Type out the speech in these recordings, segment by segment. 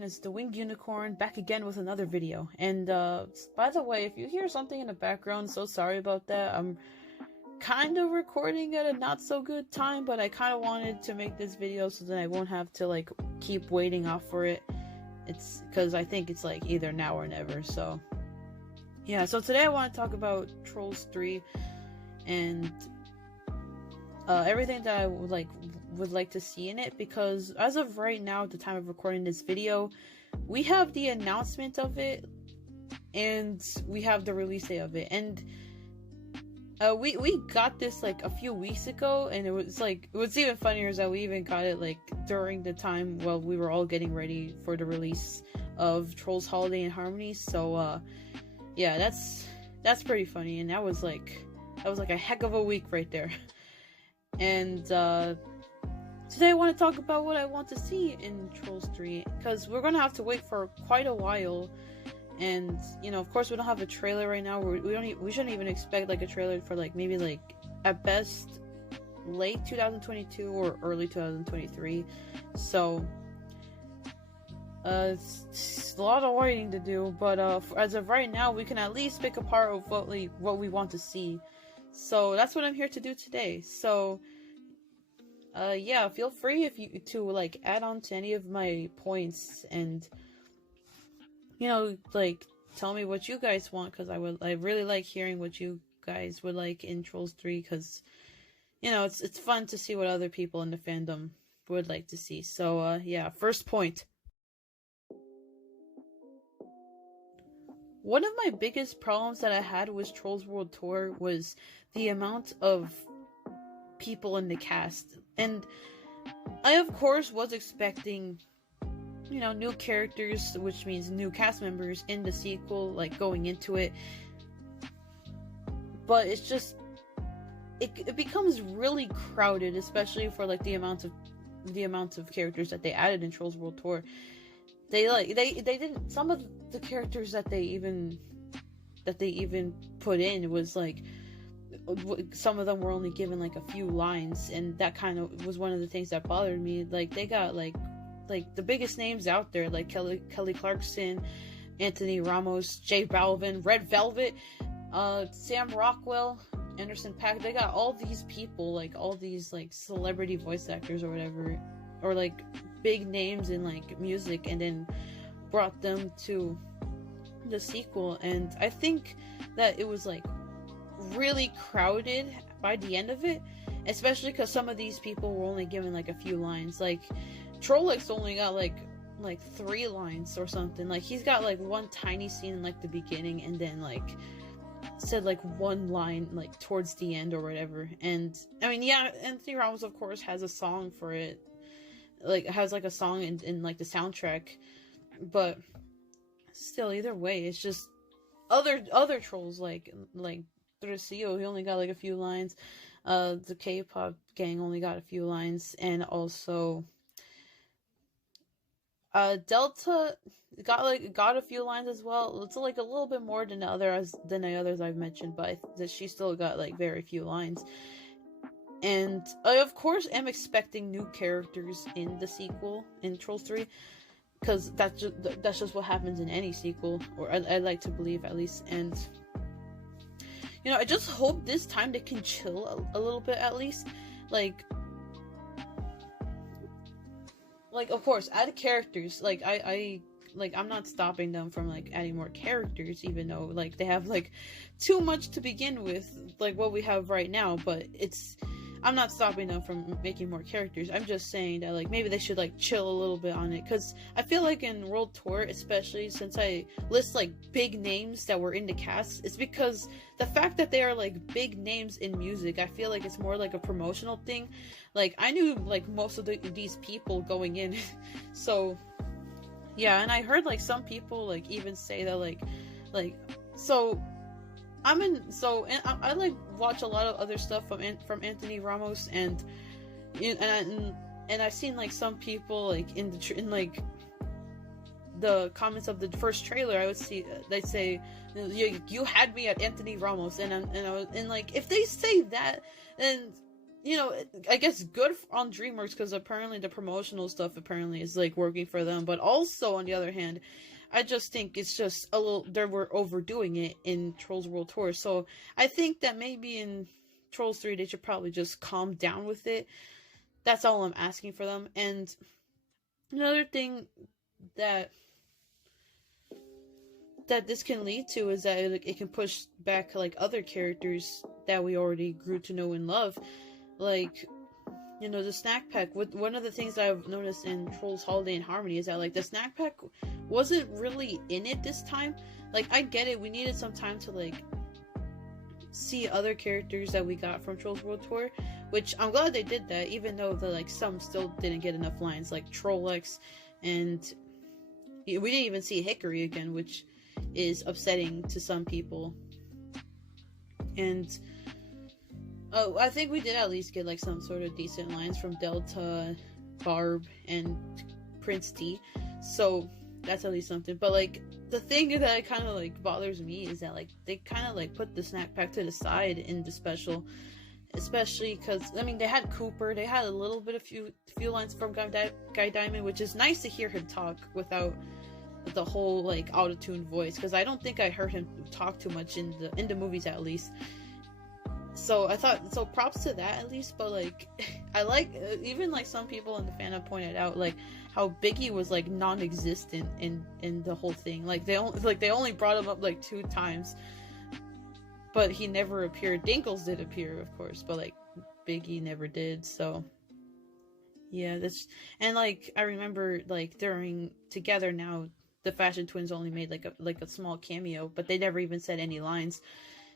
everyone, it's the Winged Unicorn back again with another video. And by the way, if you hear something in the background, so sorry about that. I'm kind of recording at a not so good time, but I kind of wanted to make this video so that I won't have to like keep waiting off for it. It's because I think it's like either now or never. So yeah, so today I want to talk about Trolls 3 and everything that I would like to see in it, because as of right now, at the time of recording this video, we have the announcement of it and we have the release date of it, and we got this like a few weeks ago, and it was like, what's even funnier is that we even got it like during the time while we were all getting ready for the release of Trolls Holiday and Harmony. So yeah, that's pretty funny, and that was like a heck of a week right there. And today I want to talk about what I want to see in Trolls 3, because we're gonna have to wait for quite a while. And you know, of course, we don't have a trailer right now. We shouldn't even expect like a trailer for like maybe like at best late 2022 or early 2023. So it's a lot of waiting to do, but as of right now, we can at least pick apart of what we want to see. So that's what I'm here to do today. So yeah, feel free to like add on to any of my points, and you know, like tell me what you guys want, because I really like hearing what you guys would like in Trolls 3, because you know, it's fun to see what other people in the fandom would like to see. So yeah, first point. One of my biggest problems that I had with Trolls World Tour was the amount of people in the cast. And I, of course, was expecting, you know, new characters, which means new cast members in the sequel, like going into it. But it's just, it becomes really crowded, especially for like the amount of characters that they added in Trolls World Tour. They didn't, some of the characters that they even put in was like, some of them were only given like a few lines, and that kind of was one of the things that bothered me. Like they got like the biggest names out there, like Kelly Clarkson, Anthony Ramos, J Balvin, Red Velvet, Sam Rockwell, Anderson .Paak. They got all these people, like all these like celebrity voice actors or whatever, or like big names in like music, and then brought them to the sequel. And I think that it was like really crowded by the end of it, especially because some of these people were only given like a few lines. Like Trollex only got like 3 lines or something. Like he's got like one tiny scene in like the beginning, and then like said like one line like towards the end or whatever. And I mean, yeah, Anthony Ramos of course has a song for it, like has like a song in like the soundtrack, but still, either way, it's just other trolls like Tresillo, he only got like a few lines. The K-pop gang only got a few lines, and also Delta got a few lines as well. It's like a little bit more than the others I've mentioned, but that she still got like very few lines. And I, of course, am expecting new characters in the sequel, in Trolls 3, because that's just what happens in any sequel, or I like to believe at least. And you know, I just hope this time they can chill a little bit at least. Like of course, add characters. Like I'm not stopping them from like adding more characters, even though like they have like too much to begin with, like what we have right now. But I'm not stopping them from making more characters. I'm just saying that like maybe they should like chill a little bit on it, because I feel like in World Tour, especially since I list like big names that were in the cast, it's because the fact that they are like big names in music, I feel like it's more like a promotional thing. Like I knew like most of these people going in. So yeah, and I heard like some people like even say that like so I like watch a lot of other stuff from Anthony Ramos, and I've seen like some people like in like the comments of the first trailer, I would see they say, you had me at Anthony Ramos, and like if they say that, then you know, I guess good on DreamWorks, because apparently the promotional stuff apparently is like working for them. But also on the other hand, I just think it's just a little, they were overdoing it in Trolls World Tour. So I think that maybe in Trolls 3 they should probably just calm down with it. That's all I'm asking for them. And another thing that this can lead to is that it can push back like other characters that we already grew to know and love, like, you know, the snack pack. One of the things that I've noticed in Trolls Holiday in Harmony is that like the snack pack wasn't really in it this time. Like, I get it, we needed some time to like see other characters that we got from Trolls World Tour, which I'm glad they did that, even though the like some still didn't get enough lines, like Trollex, and we didn't even see Hickory again, which is upsetting to some people. And I think we did at least get like some sort of decent lines from Delta, Barb, and Prince T, so that's at least something. But like the thing that kind of like bothers me is that like they kind of like put the snack pack to the side in the special, especially because I mean they had Cooper, they had a little bit of few lines from Guy Diamond, which is nice to hear him talk without the whole like auto-tuned voice, because I don't think I heard him talk too much in the movies at least. So I thought, so props to that at least. But like I like even like some people in the fandom pointed out like how Biggie was like non-existent in the whole thing. Like they only brought him up like 2 times, but he never appeared. Dinkles did appear, of course, but like Biggie never did. So yeah, that's, and like I remember like during Together Now, the Fashion Twins only made like a small cameo, but they never even said any lines.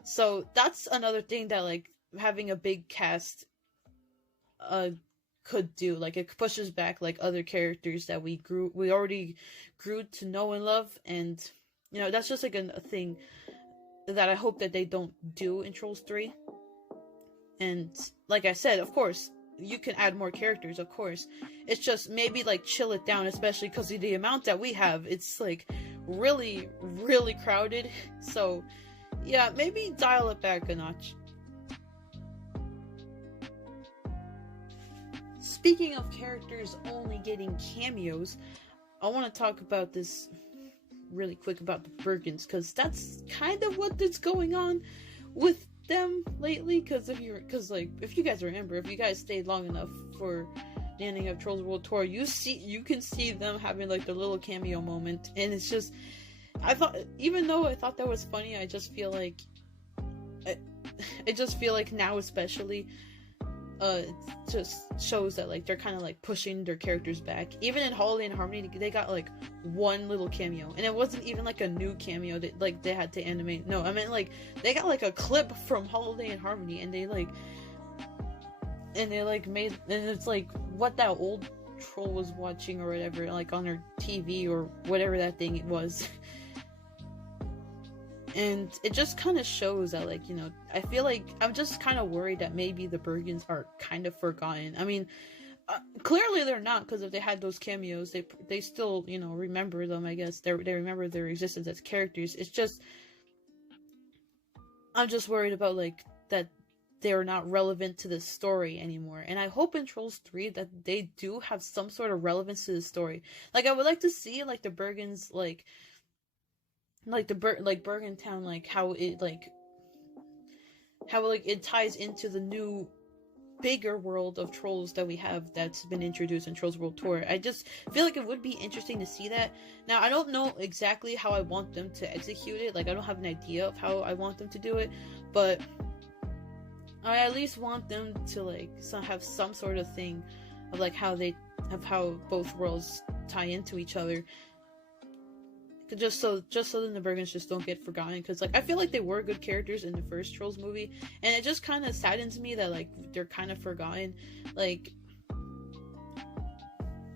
So that's another thing that like having a big cast could do. Like it pushes back like other characters that we already grew to know and love, and you know, that's just like a thing that I hope that they don't do in Trolls 3. And like I said, of course you can add more characters, of course. It's just maybe like chill it down, especially because of the amount that we have. It's like really, really crowded. So yeah, maybe dial it back a notch. Speaking of characters only getting cameos, I want to talk about this really quick about the Bergens, because that's kind of what is going on with them lately. Because if you guys remember, if you guys stayed long enough for the ending of Trolls World Tour, you can see them having like their little cameo moment, and it's just, even though I thought that was funny, I just feel like now especially it just shows that like they're kind of like pushing their characters back. Even in Holiday and Harmony, they got like one little cameo, and it wasn't even like a new cameo that like they had to animate. No, I meant like they got like a clip from Holiday and Harmony, and they made, and it's like what that old troll was watching or whatever, like on their TV or whatever that thing it was. And it just kind of shows that, like, you know, I feel like I'm just kind of worried that maybe the Bergens are kind of forgotten. I mean, clearly they're not, because if they had those cameos, they still, you know, remember them, I guess. They remember their existence as characters. It's just, I'm just worried about, like, that they're not relevant to the story anymore. And I hope in Trolls 3 that they do have some sort of relevance to the story. Like, I would like to see, like, the Bergens, like Bergen Town, like how it ties into the new bigger world of trolls that we have that's been introduced in Trolls World Tour. I just feel like it would be interesting to see that. Now, I don't know exactly how I want them to execute it. Like, I don't have an idea of how I want them to do it, but I at least want them to like have some sort of thing of like how both worlds tie into each other. Just so then the Bergens just don't get forgotten, because like I feel like they were good characters in the first Trolls movie, and it just kind of saddens me that like they're kind of forgotten. Like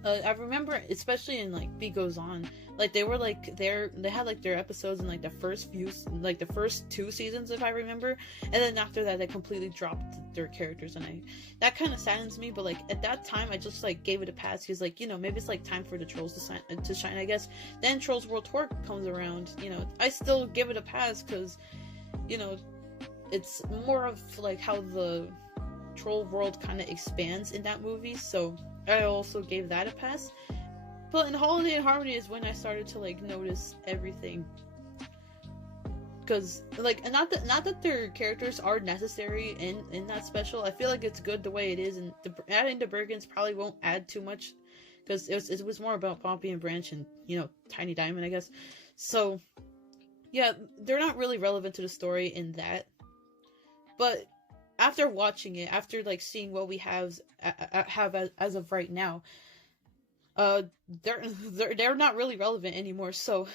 I remember, especially in like B Goes On, like they were like they had like their episodes in like the first 2 seasons, if I remember, and then after that they completely dropped their characters, and that kind of saddens me. But like at that time I just like gave it a pass, because like, you know, maybe it's like time for the trolls to shine, I guess. Then Trolls World Tour comes around, you know, I still give it a pass, because, you know, it's more of like how the troll world kind of expands in that movie, so I also gave that a pass. But in Holiday in Harmony is when I started to like notice everything, because like not that their characters are necessary in that special. I feel like it's good the way it is, and adding the Bergens probably won't add too much, because it was more about Poppy and Branch and, you know, Tiny Diamond, I guess. So yeah, they're not really relevant to the story in that. But after watching it, after like seeing what we have as of right now, they're not really relevant anymore. So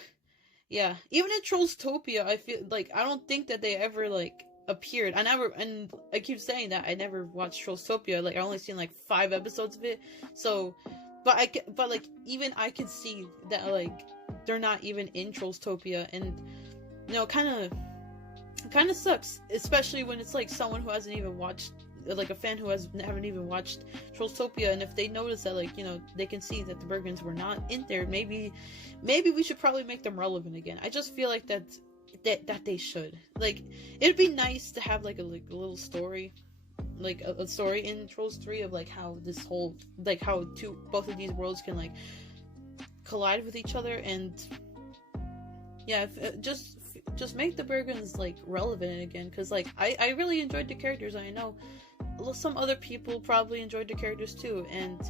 yeah, even in Trollstopia, I feel like I don't think that they ever like appeared. And I keep saying that I never watched Trollstopia. Like I only seen like 5 episodes of it. So, but like even I can see that like they're not even in Trollstopia, and you know, kind of sucks, especially when it's like someone who hasn't even watched, like a fan who haven't even watched Trollstopia, and if they notice that, like, you know, they can see that the Bergens were not in there, maybe we should probably make them relevant again. I just feel like that they should. Like, it'd be nice to have like a little story, like a story in Trolls 3 of like how this whole, like how both of these worlds can like collide with each other, and yeah, just make the Bergens like relevant again, because like I really enjoyed the characters. I know some other people probably enjoyed the characters too, and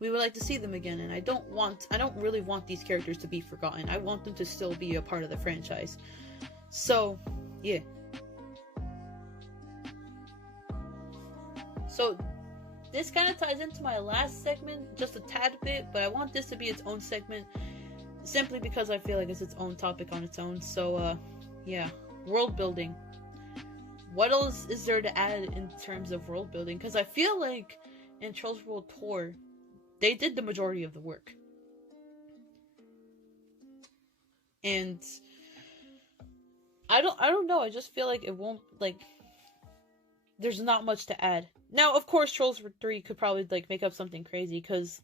we would like to see them again. And I don't really want these characters to be forgotten. I want them to still be a part of the franchise. So yeah, so this kind of ties into my last segment just a tad bit, but I want this to be its own segment, simply because I feel like it's its own topic on its own. So, yeah, world building. What else is there to add in terms of world building? Because I feel like in Trolls World Tour, they did the majority of the work. And I don't know. I just feel like it won't, like, there's not much to add. Now, of course, Trolls 3 could probably like make up something crazy, because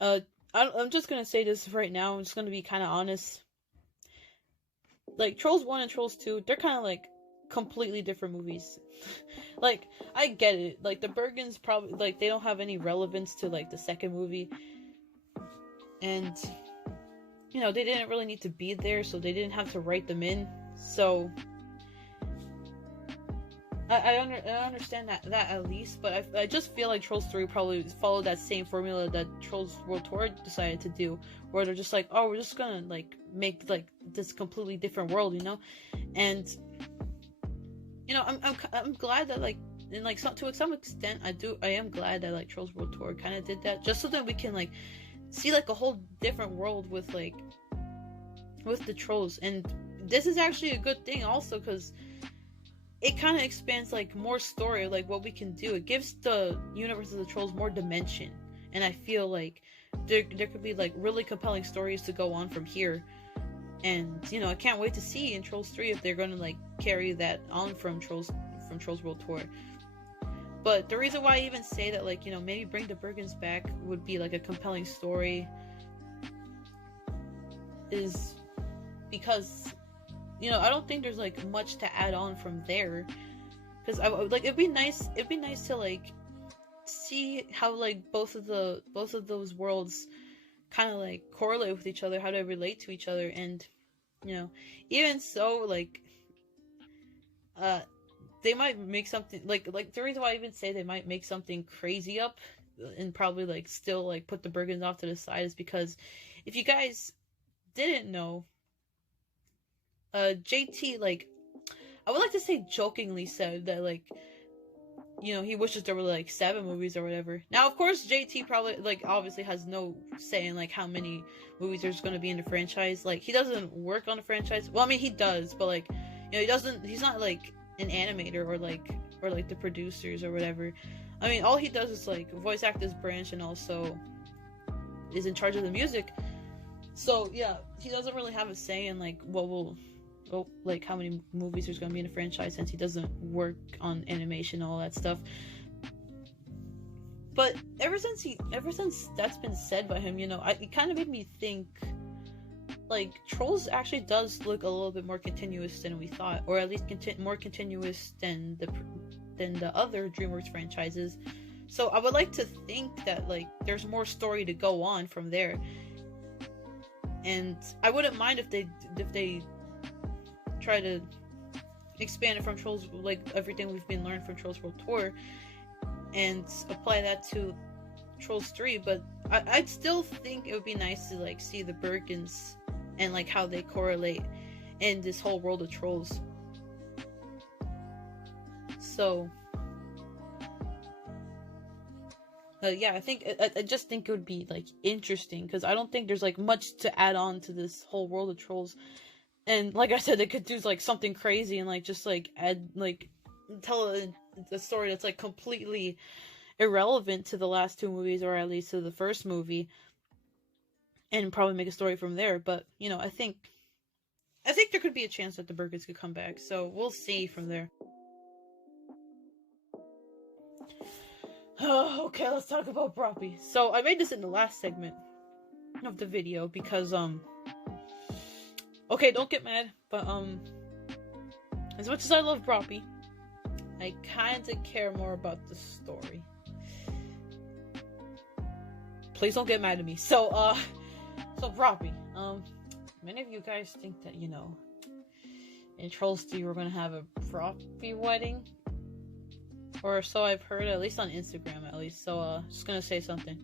I'm just gonna say this right now. I'm just gonna be kind of honest. Like, Trolls 1 and Trolls 2, they're kind of like completely different movies. Like, I get it. Like, the Bergens probably, like, they don't have any relevance to like the second movie, and you know, they didn't really need to be there, so they didn't have to write them in. So I understand that at least, but I just feel like Trolls 3 probably followed that same formula that Trolls World Tour decided to do, where they're just like, oh, we're just gonna like make like this completely different world, you know. And you know, I'm glad that like, and like to some extent I am glad that like Trolls World Tour kind of did that, just so that we can like see like a whole different world with like with the trolls. And this is actually a good thing also, because it kind of expands like more story, like what we can do. It gives the universe of the trolls more dimension, and I feel like there could be like really compelling stories to go on from here. And you know, I can't wait to see in Trolls 3 if they're gonna like carry that on from Trolls World Tour. But the reason why I even say that, like, you know, maybe bring the Bergens back would be like a compelling story, is because, you know, I don't think there's like much to add on from there, because I like, it'd be nice to like see how like both of those worlds kind of like correlate with each other, how they relate to each other. And you know, even so, like they might make something like the reason why I even say they might make something crazy up and probably like still like put the Bergens off to the side is because, if you guys didn't know, JT, like, I would like to say jokingly said that, like, you know, he wishes there were like 7 movies or whatever. Now, of course, JT probably like obviously has no say in like how many movies there's going to be in the franchise. Like, he doesn't work on the franchise. Well, I mean, he does, but like, you know, he's not like an animator or like the producers or whatever. I mean, all he does is like voice act as Branch, and also is in charge of the music. So yeah, he doesn't really have a say in like like how many movies there's going to be in the franchise, since he doesn't work on animation and all that stuff. But ever since that's been said by him, you know, it kind of made me think, like, Trolls actually does look a little bit more continuous than we thought, or at least more continuous than than the other DreamWorks franchises. So I would like to think that like there's more story to go on from there. And I wouldn't mind if they try to expand it from Trolls, like everything we've been learning from Trolls World Tour, and apply that to Trolls 3. But I'd still think it would be nice to like see the Bergens and like how they correlate in this whole world of Trolls. So yeah, I just think it would be like interesting, because I don't think there's like much to add on to this whole world of Trolls. And like I said, they could do like something crazy and like just like add like tell a story that's like completely irrelevant to the last two movies, or at least to the first movie, and probably make a story from there. But you know, I think there could be a chance that the Bergens could come back, so we'll see from there. Oh, okay, let's talk about Broppy. So I made this in the last segment of the video because okay, don't get mad, but as much as I love Broppy, I kinda care more about the story. Please don't get mad at me. So Broppy. Many of you guys think that, you know, in Trolls 3 we're gonna have a Broppy wedding. Or so I've heard, at least on Instagram, at least. So, just gonna say something.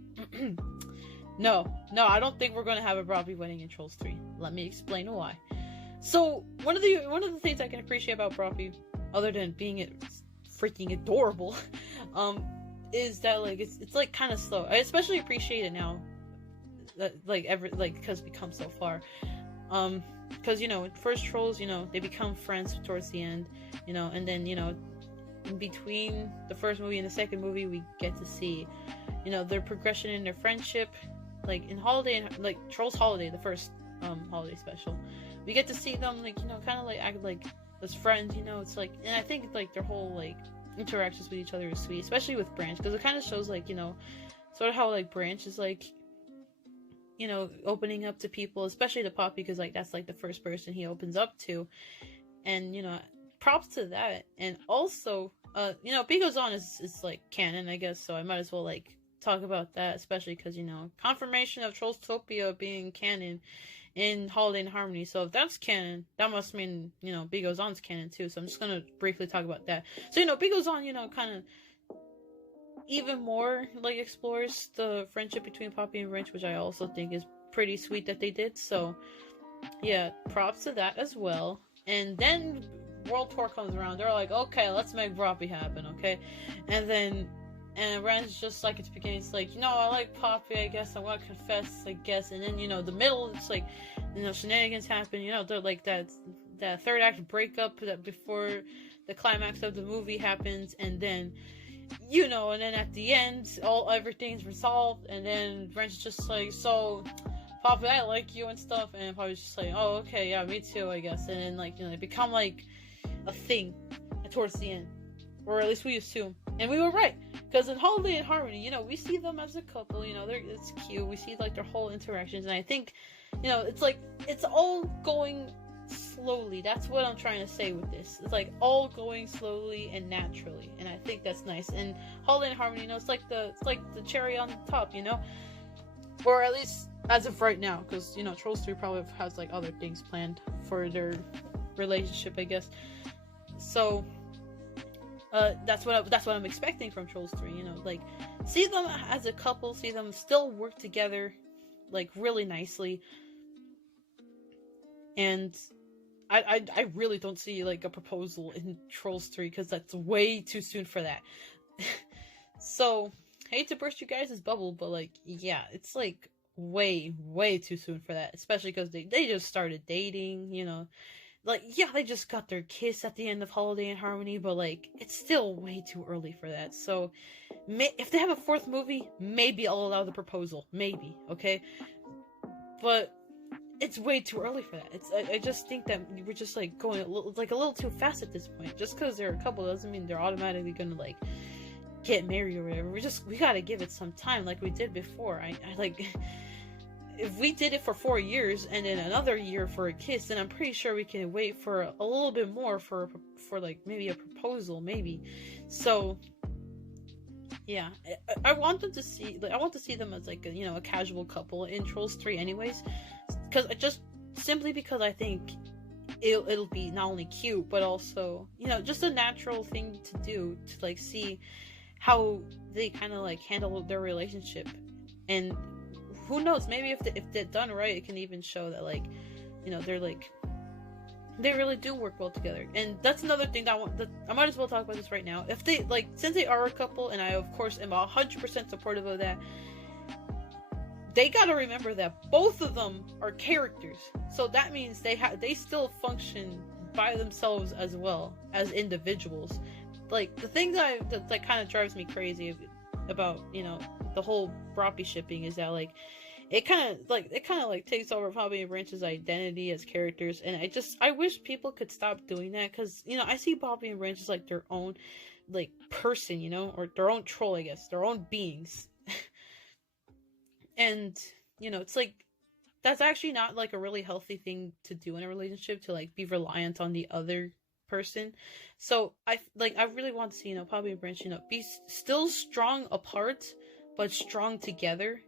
No, I don't think we're gonna have a Broppy wedding in Trolls 3. Let me explain why. So, one of the things I can appreciate about Broppy, other than being freaking adorable, is that like it's like kind of slow. I especially appreciate it now, that because we come so far. Because you know, in first Trolls, you know, they become friends towards the end, you know, and then you know, in between the first movie and the second movie, we get to see, you know, their progression in their friendship. Like in Holiday, like Trolls Holiday, the first holiday special, we get to see them like, you know, kind of like act like as friends, you know. It's like, and I think like their whole like interactions with each other is sweet, especially with Branch, because it kind of shows like, you know, sort of how like Branch is like, you know, opening up to people, especially to Poppy, because like that's like the first person he opens up to, and you know, props to that. And also, you know, B Goes On is like canon, I guess, so I might as well like talk about that, especially because, you know, confirmation of Trollstopia being canon in Holiday in Harmony. So if that's canon, that must mean, you know, B Goes On's canon too. So I'm just gonna briefly talk about that. So, you know, B Goes On, you know, kind of even more like explores the friendship between Poppy and Wrench, which I also think is pretty sweet that they did. So yeah, props to that as well. And then World Tour comes around, they're like, okay, let's make Broppy happen, okay? And Ren's just like, at the beginning, it's like, you know, I like Poppy, I guess, I want to confess, I guess. And then, you know, the middle, it's like, you know, shenanigans happen, you know, they're like that third act breakup that before the climax of the movie happens, and then, you know, and then at the end, everything's resolved, and then Ren's just like, so, Poppy, I like you and stuff, and Poppy's just like, oh, okay, yeah, me too, I guess. And then, like, you know, they become, like, a thing towards the end, or at least we assume, and we were right, because in Holiday in Harmony, you know, we see them as a couple, you know, it's cute, we see like their whole interactions, and I think, you know, it's like, it's all going slowly. That's what I'm trying to say with this. It's like all going slowly and naturally, and I think that's nice. And Holiday in Harmony, you know, it's like the cherry on the top, you know, or at least as of right now, because, you know, Trolls 3 probably has like other things planned for their relationship, I guess. So that's what I'm expecting from Trolls 3, you know, like, see them as a couple, see them still work together like really nicely. And I really don't see like a proposal in Trolls 3, because that's way too soon for that. So, hate to burst you guys' bubble, but like, yeah, it's like way too soon for that, especially because they just started dating, you know. Like, yeah, they just got their kiss at the end of Holiday in Harmony, but, like, it's still way too early for that. So, if they have a fourth movie, maybe I'll allow the proposal. Maybe, okay? But it's way too early for that. I just think that we're just, like, going a little too fast at this point. Just because they're a couple doesn't mean they're automatically gonna, like, get married or whatever. We gotta give it some time like we did before. I like... if we did it for 4 years and then another year for a kiss, then I'm pretty sure we can wait for a little bit more for like maybe a proposal, maybe. So yeah, I want them to see, like, I want to see them as like a, a casual couple in Trolls 3 anyways, because simply because I think it'll be not only cute but also, just a natural thing to do, to like see how they kind of like handle their relationship. And who knows, maybe if they're done right, it can even show that, like, they're like, they really do work well together. And that's another thing that I might as well talk about this right now. If they, like, since they are a couple, and I of course am 100% supportive of that, they gotta remember that both of them are characters. So that means they still function by themselves as well as individuals. Like, the thing that kind of drives me crazy about, the whole Broppy shipping is that, like, it kind of takes over Poppy and Branch's identity as characters, and I wish people could stop doing that, because I see Poppy and Branch as like their own, like, person, or their own troll, I guess, their own beings. And it's like, that's actually not like a really healthy thing to do in a relationship, to like be reliant on the other person. So I really want to see Poppy and Branch be still strong apart but strong together.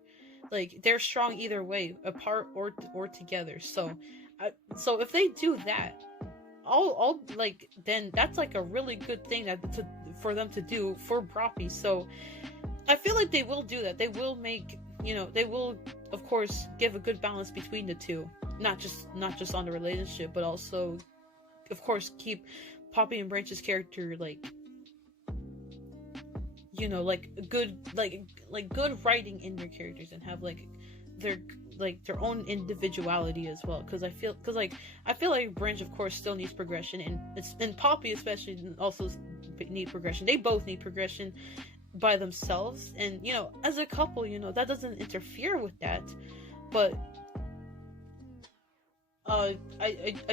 Like, they're strong either way, apart or together. So if they do that, I'll like, then that's like a really good thing for them to do for Broppy. So I feel like they will do that. They will make, they will of course give a good balance between the two, not just on the relationship, but also of course keep Poppy and Branch's character like, like good, like good writing in their characters, and have like their own individuality as well. Because I feel like Branch of course still needs progression, and Poppy especially also need progression. They both need progression by themselves, and as a couple, that doesn't interfere with that. But I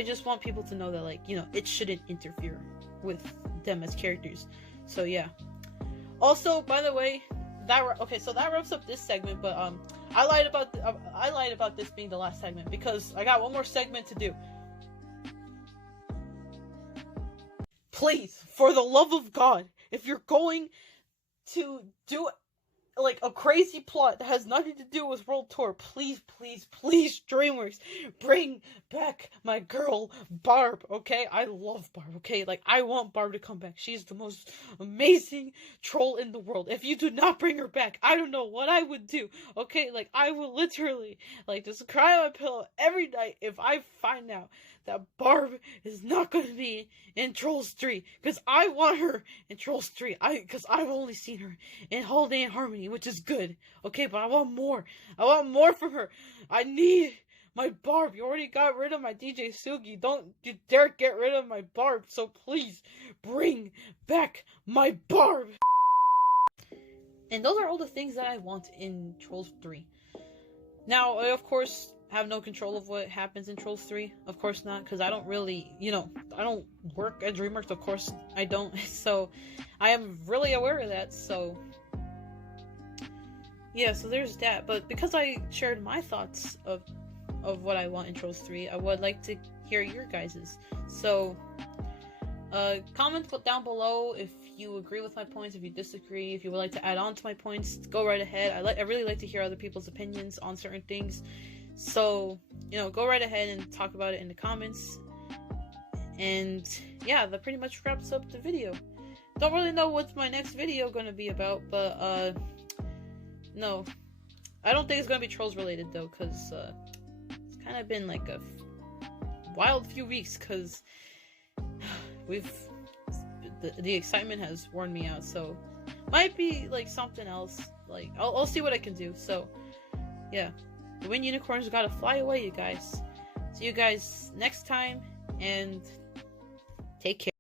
just want people to know that, like, it shouldn't interfere with them as characters. So yeah. Also, by the way, so that wraps up this segment. But I lied about this being the last segment, because I got one more segment to do. Please, for the love of God, if you're going to do like a crazy plot that has nothing to do with World Tour, please, DreamWorks, bring back my girl Barb, okay? I love Barb, okay? Like, I want Barb to come back. She's the most amazing troll in the world. If you do not bring her back, I don't know what I would do, okay? Like, I will literally, like, just cry on my pillow every night if I find out that Barb is not going to be in Trolls 3, because I want her in Trolls 3, because I've only seen her in Holiday and Harmony, which is good, okay, but I want more from her. I need my Barb. You already got rid of my DJ Sugi, don't you dare get rid of my Barb, so please, bring back my Barb. And those are all the things that I want in Trolls 3. Now, I, of course, have no control of what happens in Trolls 3. Of course not, because I don't really, I don't work at DreamWorks, of course I don't. So, I am really aware of that, so yeah, so there's that. But because I shared my thoughts of what I want in Trolls 3, I would like to hear your guys's. So, comment down below if you agree with my points, if you disagree, if you would like to add on to my points, go right ahead. I really like to hear other people's opinions on certain things. So, go right ahead and talk about it in the comments. And yeah, that pretty much wraps up the video. Don't really know what's my next video gonna be about, but no, I don't think it's gonna be Trolls related though, because it's kind of been like a wild few weeks, because the excitement has worn me out. So might be like something else. Like, I'll see what I can do. So yeah, the wind unicorns gotta fly away, you guys. See you guys next time, and take care.